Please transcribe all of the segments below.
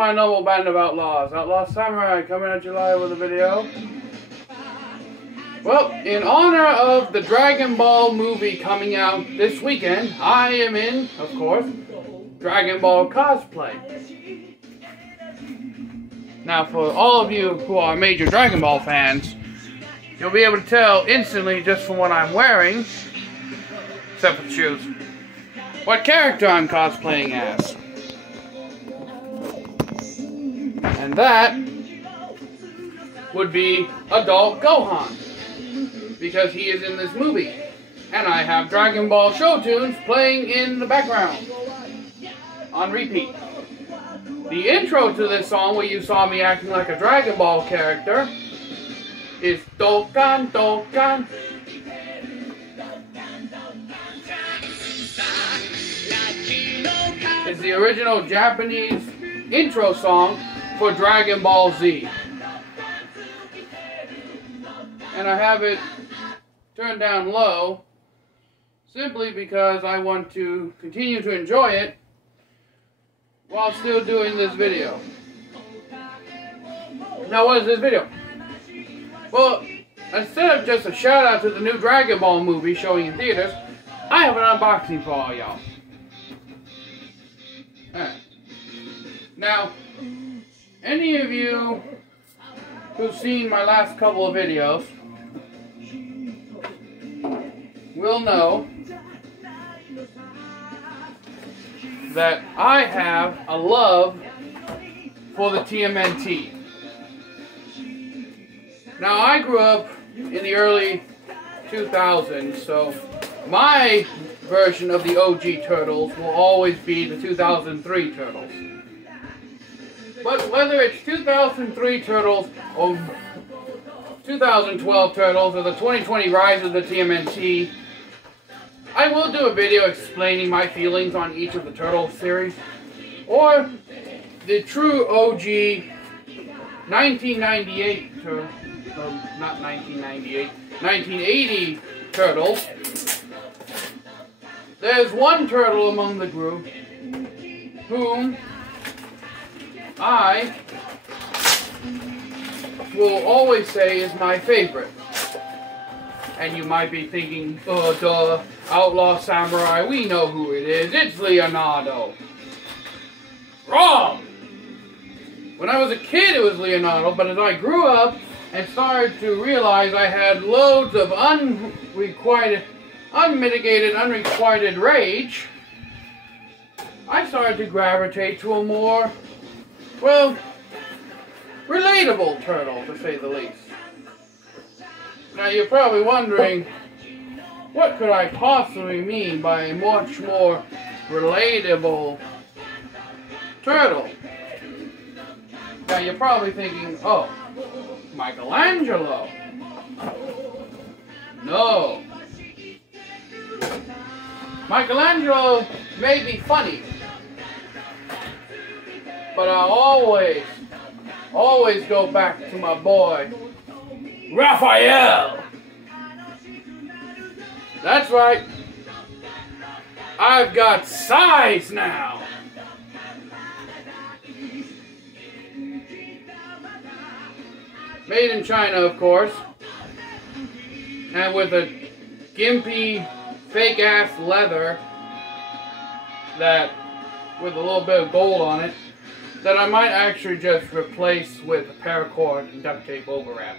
my noble band of outlaws. Outlaw Samurai coming at you live with a video. Well, in honor of the Dragon Ball movie coming out this weekend, I am in, of course, Dragon Ball cosplay. Now, for all of you who are major Dragon Ball fans, you'll be able to tell instantly just from what I'm wearing, except for the shoes, what character I'm cosplaying as. And that would be Adult Gohan, because he is in this movie. And I have Dragon Ball show tunes playing in the background on repeat. The intro to this song, where you saw me acting like a Dragon Ball character, is Dokkan Dokkan. It's the original Japanese intro song for Dragon Ball Z. And I have it turned down low simply because I want to continue to enjoy it while still doing this video. Now, what is this video? Well, instead of just a shout out to the new Dragon Ball movie showing in theaters, I have an unboxing for all y'all. Alright. Now, any of you who've seen my last couple of videos will know that I have a love for the TMNT. Now, I grew up in the early 2000s, so my version of the OG Turtles will always be the 2003 Turtles. But whether it's 2003 Turtles or 2012 Turtles or the 2020 Rise of the TMNT, I will do a video explaining my feelings on each of the Turtles series, or the true OG 1998 not 1998, 1980 Turtles. There's one turtle among the group whom I will always say is my favorite. And you might be thinking, oh, duh, Outlaw Samurai, we know who it is. It's Leonardo. Wrong! When I was a kid, it was Leonardo, but as I grew up and started to realize I had loads of unmitigated, unrequited rage, I started to gravitate to a more, well, relatable turtle, to say the least. Now, you're probably wondering, what could I possibly mean by a much more relatable turtle? Now, you're probably thinking, oh, Michelangelo. No. Michelangelo may be funny, but I always go back to my boy, Raphael. That's right. I've got size now. Made in China, of course. And with a gimpy, fake-ass leather that, with a little bit of gold on it, that I might actually just replace with a paracord and duct tape overwrap.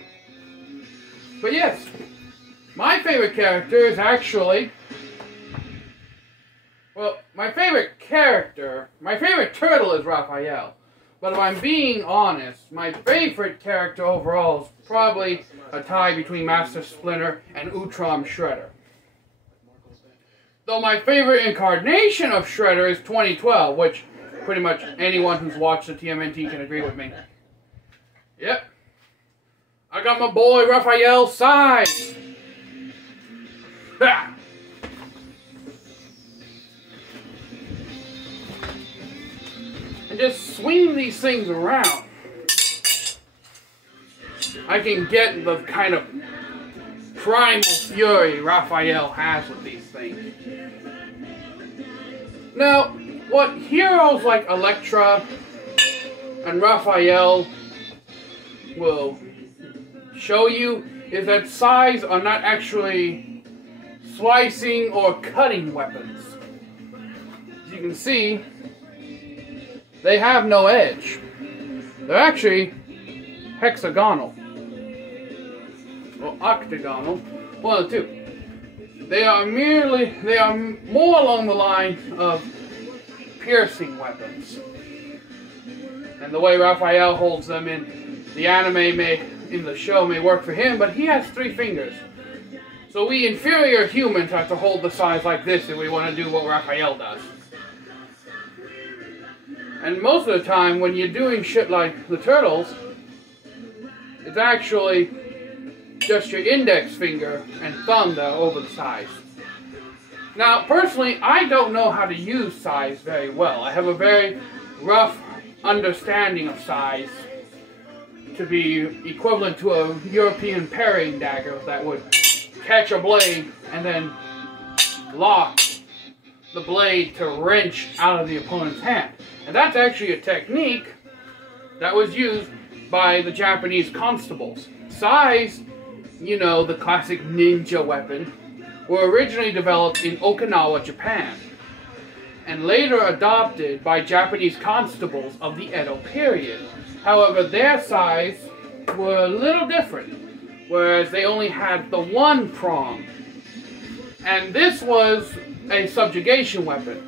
But yes, my favorite character is actually, well, my favorite turtle is Raphael. But if I'm being honest, my favorite character overall is probably a tie between Master Splinter and Utrom Shredder. Though my favorite incarnation of Shredder is 2012, which pretty much anyone who's watched the TMNT can agree with me. Yep. I got my boy Raphael's size. Ha! And just swing these things around, I can get the kind of primal fury Raphael has with these things. Now, what heroes like Elektra and Raphael will show you is that sais are not actually slicing or cutting weapons. As you can see, they have no edge. They're actually hexagonal or octagonal, one of the two. They are more along the line of piercing weapons. And the way Raphael holds them in the anime in the show may work for him, but he has 3 fingers. So we inferior humans have to hold the sais like this if we want to do what Raphael does. And most of the time when you're doing shit like the turtles, it's actually just your index finger and thumb that are over the sais. Now, personally, I don't know how to use sais very well. I have a very rough understanding of sais to be equivalent to a European parrying dagger that would catch a blade and then lock the blade to wrench out of the opponent's hand. And that's actually a technique that was used by the Japanese constables. Sais, you know, the classic ninja weapon, were originally developed in Okinawa, Japan, and later adopted by Japanese constables of the Edo period. However, their sais were a little different, whereas they only had the 1 prong. And this was a subjugation weapon.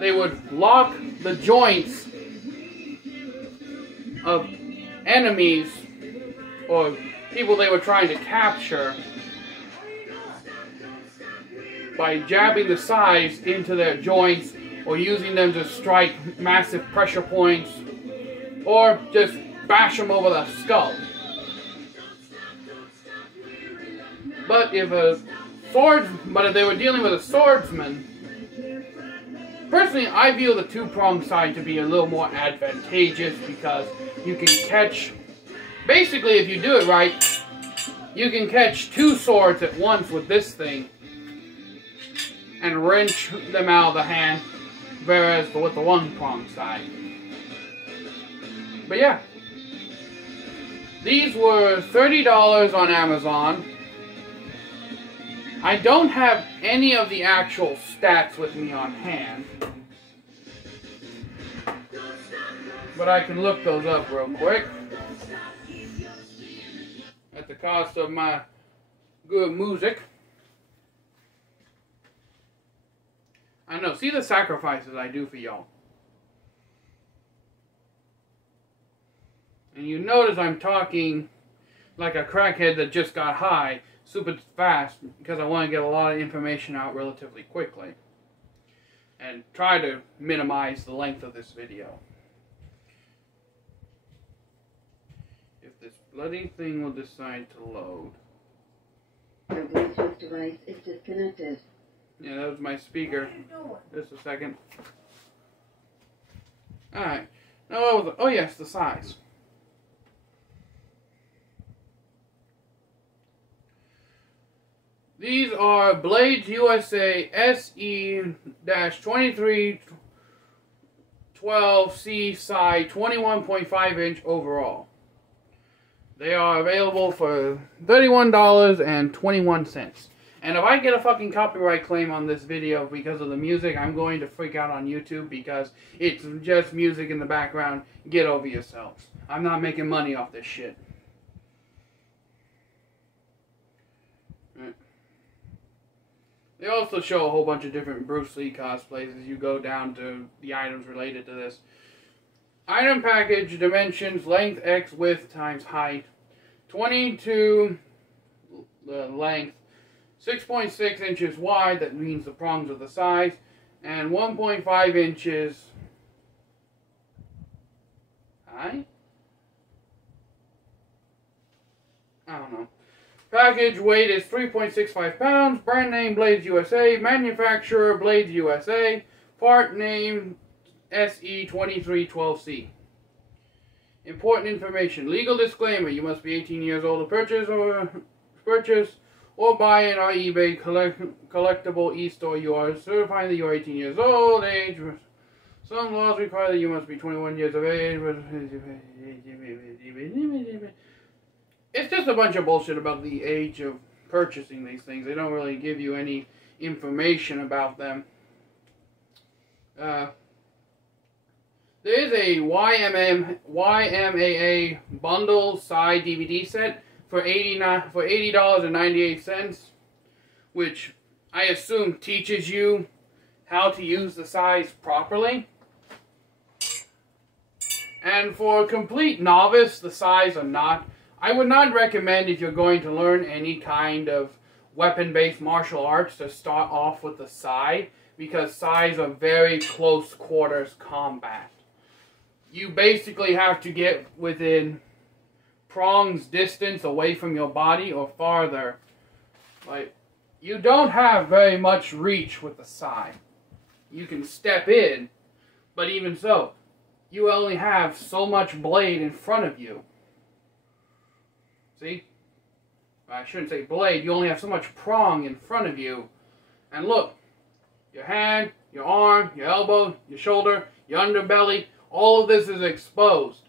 They would lock the joints of enemies or people they were trying to capture by jabbing the sais into their joints or using them to strike massive pressure points or just bash them over the skull. But if they were dealing with a swordsman, personally I view the 2-pronged side to be a little more advantageous because you can catch, basically if you do it right, you can catch 2 swords at once with this thing and wrench them out of the hand, whereas with the 1-pronged side. But yeah, these were $30 on Amazon. I don't have any of the actual stats with me on hand, but I can look those up real quick at the cost of my good music. I know, see the sacrifices I do for y'all. And you notice I'm talking like a crackhead that just got high, super fast, because I want to get a lot of information out relatively quickly. And try to minimize the length of this video. If this bloody thing will decide to load. Your Bluetooth device is disconnected. Yeah, that was my speaker. Just a second. Alright. Now what was it? Oh yes, the size. These are Blades USA SE-2312C size 21.5 inch overall. They are available for $31.21. And if I get a fucking copyright claim on this video because of the music, I'm going to freak out on YouTube because it's just music in the background. Get over yourselves. I'm not making money off this shit. Right. They also show a whole bunch of different Bruce Lee cosplays as you go down to the items related to this. Item package dimensions: length X, width times height, 22 length, 6.6 inches wide, that means the prongs are the size, and 1.5 inches high? I don't know. Package weight is 3.65 pounds. Brand name Blades USA. Manufacturer Blades USA. Part name SE-2312C. Important information. Legal disclaimer. You must be 18 years old to purchase or buy in our eBay collectible e-store. You are certifying that you are 18 years old. Age Some laws require that you must be 21 years of age. It's just a bunch of bullshit about the age of purchasing these things. They don't really give you any information about them. There is a YMAA bundle side DVD set for $80.98, which I assume teaches you how to use the size properly. And for a complete novice, the size are not. I would not recommend, if you're going to learn any kind of weapon-based martial arts, to start off with the sai, because sais are very close quarters combat. You basically have to get within prongs distance away from your body or farther. Like, you don't have very much reach with the sai. You can step in, but even so, you only have so much blade in front of you. See? I shouldn't say blade, you only have so much prong in front of you. And look, your hand, your arm, your elbow, your shoulder, your underbelly, all of this is exposed.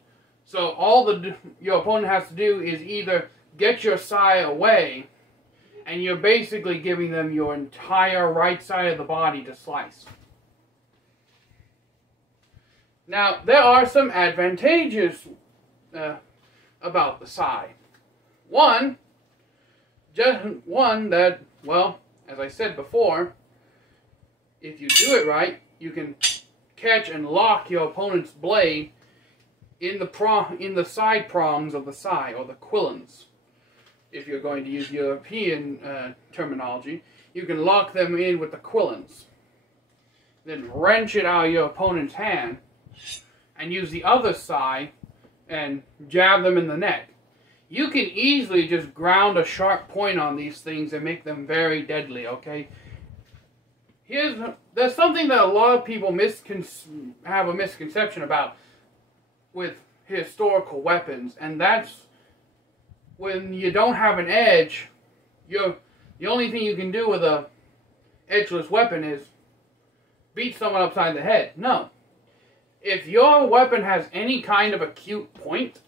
So all your opponent has to do is either get your sai away, and you're basically giving them your entire right side of the body to slice. Now, there are some advantages about the sai. One that, well, as I said before, if you do it right, you can catch and lock your opponent's blade in the side prongs of the sai, or the quillons. If you're going to use European terminology, you can lock them in with the quillons. Then wrench it out of your opponent's hand, and use the other side and jab them in the neck. You can easily just ground a sharp point on these things and make them very deadly, okay? There's something that a lot of people have a misconception about with historical weapons, and that's when you don't have an edge, the only thing you can do with a edgeless weapon is beat someone upside the head. No. If your weapon has any kind of acute point,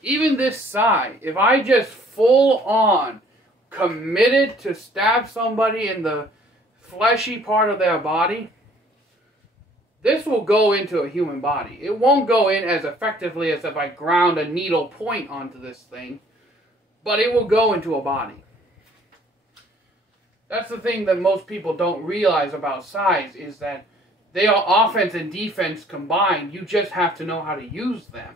even this sai, if I just full on committed to stab somebody in the fleshy part of their body, this will go into a human body. It won't go in as effectively as if I ground a needle point onto this thing, but it will go into a body. That's the thing that most people don't realize about sais, is that they are offense and defense combined. You just have to know how to use them.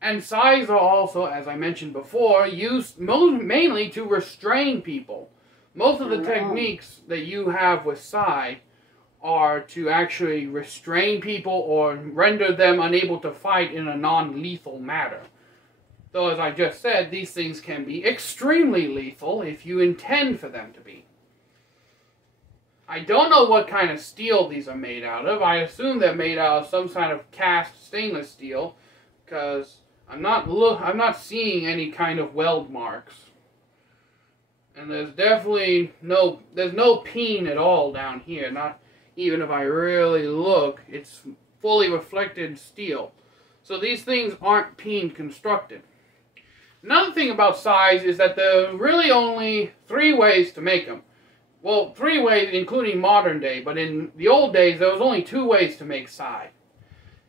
And sais are also, as I mentioned before, used mainly to restrain people. Most of the techniques that you have with sai are to actually restrain people or render them unable to fight in a non-lethal manner. Though, as I just said, these things can be extremely lethal if you intend for them to be. I don't know what kind of steel these are made out of. I assume they're made out of some kind of cast stainless steel, because I'm not seeing any kind of weld marks. And there's definitely no peen at all down here. Not even if I really look, it's fully reflected steel. So these things aren't peen constructed. Another thing about sais is that there are really only 3 ways to make them. Well, 3 ways, including modern day, but in the old days, there was only 2 ways to make sai.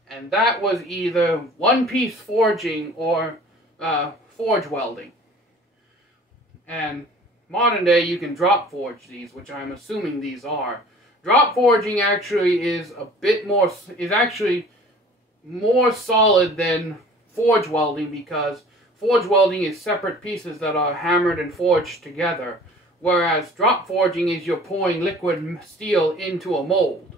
And that was either one-piece forging or forge welding. And modern day, you can drop forge these, which I'm assuming these are. Drop forging actually is actually more solid than forge welding, because forge welding is separate pieces that are hammered and forged together, whereas drop forging is you're pouring liquid steel into a mold.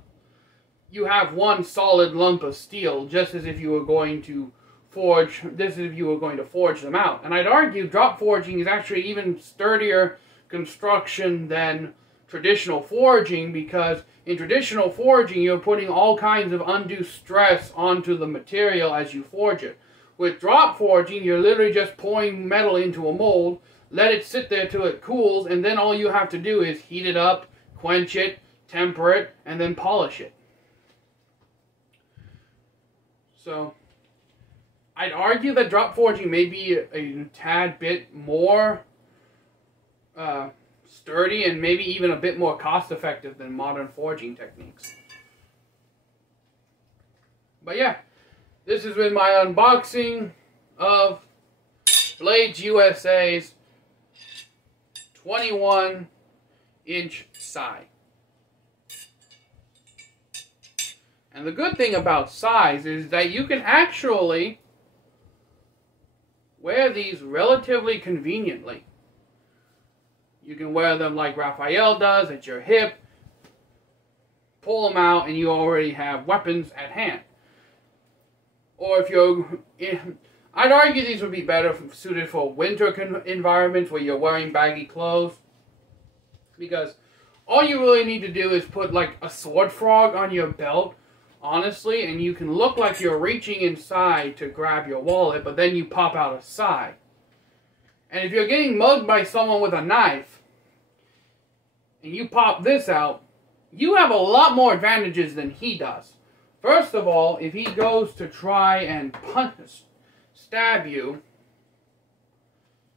You have one solid lump of steel, just as if you were going to forge them out. And I'd argue drop forging is actually even sturdier construction than traditional forging, because in traditional forging you're putting all kinds of undue stress onto the material as you forge it. With drop forging, you're literally just pouring metal into a mold, let it sit there till it cools, and then all you have to do is heat it up, quench it, temper it, and then polish it. So, I'd argue that drop forging may be a tad bit more sturdy and maybe even a bit more cost effective than modern forging techniques. But yeah, this has been my unboxing of Blades USA's 21-inch sai. And the good thing about sais is that you can actually wear these relatively conveniently. You can wear them like Raphael does at your hip, pull them out, and you already have weapons at hand. Or if you're I'd argue these would be better suited for winter environments where you're wearing baggy clothes. Because all you really need to do is put like a sword frog on your belt, honestly, and you can look like you're reaching inside to grab your wallet, but then you pop out a sai. And if you're getting mugged by someone with a knife, and you pop this out, you have a lot more advantages than he does. First of all, if he goes to try and stab you,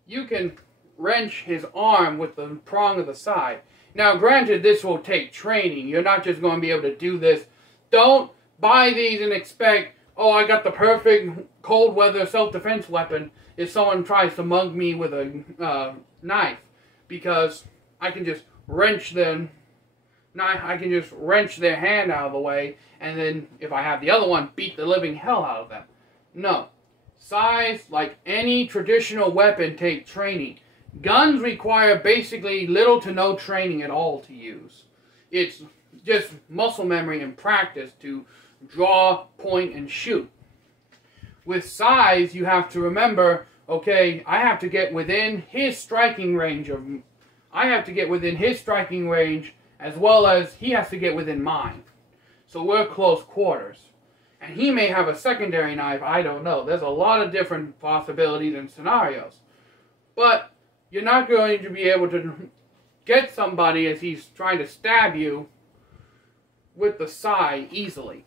you can wrench his arm with the prong of the sai. Now, granted, this will take training. You're not just going to be able to do this. Don't buy these and expect, oh, I got the perfect cold weather self-defense weapon if someone tries to mug me with a knife, because I can just wrench them. I can just wrench their hand out of the way, and then if I have the other one, beat the living hell out of them. No. Sais, like any traditional weapon, take training. Guns require basically little to no training at all to use. It's just muscle memory and practice to draw, point, and shoot. With sais, you have to remember, okay, I have to get within his striking range as well as he has to get within mine. So we're close quarters. And he may have a secondary knife, I don't know. There's a lot of different possibilities and scenarios. But you're not going to be able to get somebody as he's trying to stab you with the sai easily.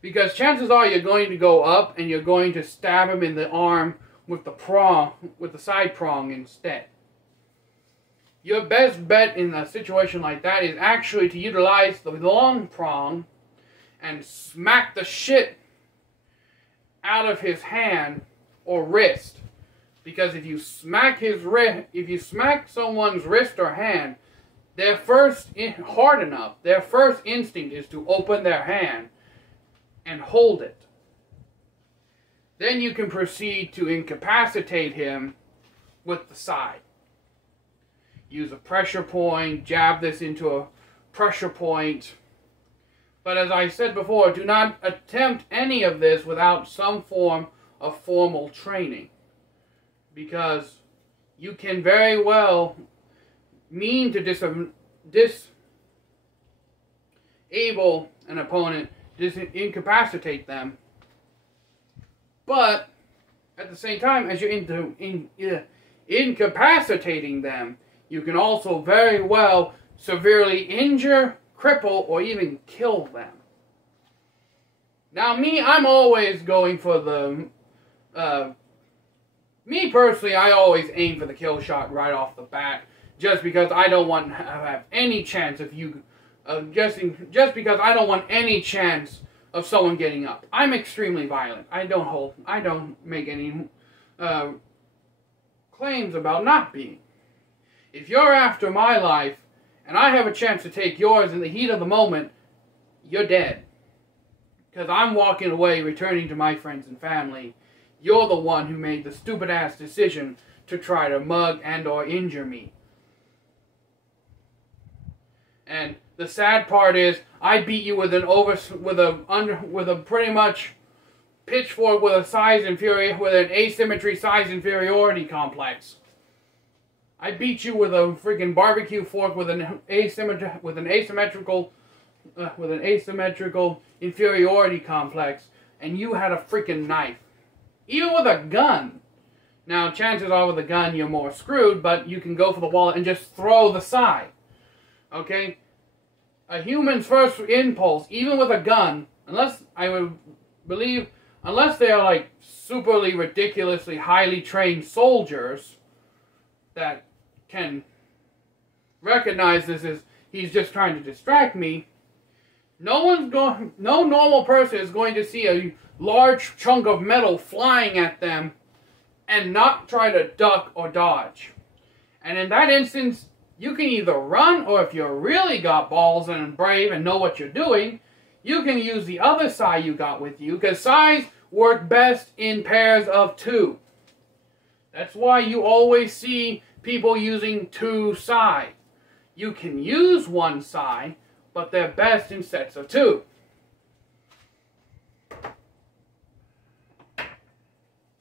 Because chances are you're going to go up and you're going to stab him in the arm with the prong, with the side prong instead. Your best bet in a situation like that is actually to utilize the long prong and smack the shit out of his hand or wrist. Because if you smack someone's wrist or hand, their first instinct is to open their hand and hold it. Then you can proceed to incapacitate him with the sai. Use a pressure point, jab this into a pressure point. But as I said before, do not attempt any of this without some form of formal training. Because you can very well mean to disable an opponent, incapacitate them. But at the same time, as you're incapacitating them, you can also very well severely injure, cripple, or even kill them. Now, I'm always going for the... me personally, I always aim for the kill shot right off the bat, just because I don't want to have any chance of just because I don't want any chance of someone getting up. I'm extremely violent. I don't make any claims about not being. If you're after my life, and I have a chance to take yours in the heat of the moment, you're dead. Because I'm walking away, returning to my friends and family. You're the one who made the stupid-ass decision to try to mug and or injure me. And the sad part is, I beat you with a pretty much pitchfork with an asymmetry size inferiority complex. I beat you with a freaking barbecue fork with an asymmetrical inferiority complex, and you had a freaking knife. Even with a gun. Now, chances are with a gun you're more screwed, but you can go for the wallet and just throw the sai. Okay? A human's first impulse, even with a gun, unless I would believe unless they are like superly, ridiculously, highly trained soldiers that can recognize this as he's just trying to distract me, no normal person is going to see a large chunk of metal flying at them and not try to duck or dodge. And in that instance, you can either run, or if you really got balls and brave and know what you're doing, you can use the other sai you got with you, because sais work best in pairs of 2. That's why you always see people using 2 sai. You can use 1 sai, but they're best in sets of 2.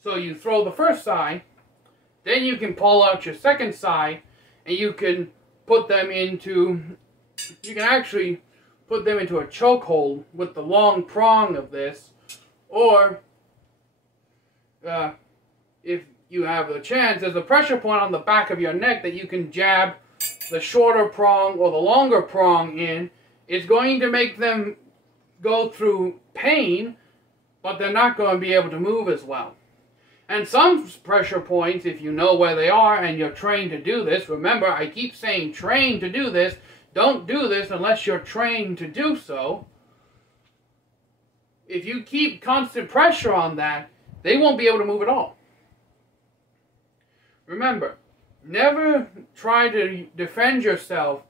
So you throw the first sai, then you can pull out your second sai, and you can put them into, you can actually put them into a chokehold with the long prong of this, or if you have the chance, there's a pressure point on the back of your neck that you can jab the shorter prong or the longer prong in. It's going to make them go through pain, but they're not going to be able to move as well. And some pressure points, if you know where they are and you're trained to do this, remember I keep saying trained to do this, don't do this unless you're trained to do so. If you keep constant pressure on that, they won't be able to move at all. Remember, never try to defend yourself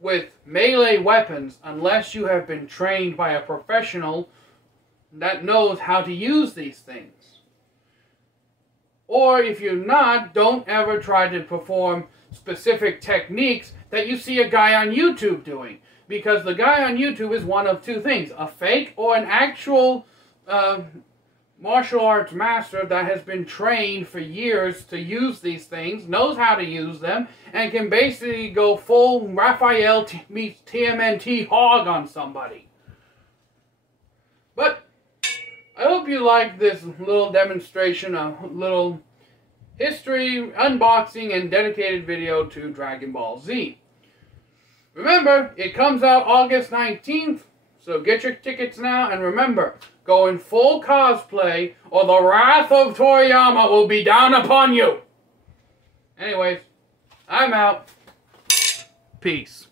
with melee weapons unless you have been trained by a professional that knows how to use these things. Or if you're not, don't ever try to perform specific techniques that you see a guy on YouTube doing. Because the guy on YouTube is one of 2 things: a fake or an actual martial arts master that has been trained for years to use these things, knows how to use them, and can basically go full Raphael meets TMNT hog on somebody. But I hope you liked this little demonstration, a little history, unboxing, and dedicated video to Dragon Ball Z. Remember, it comes out August 19th, so get your tickets now, and remember, go in full cosplay, or the wrath of Toriyama will be down upon you. Anyways, I'm out. Peace.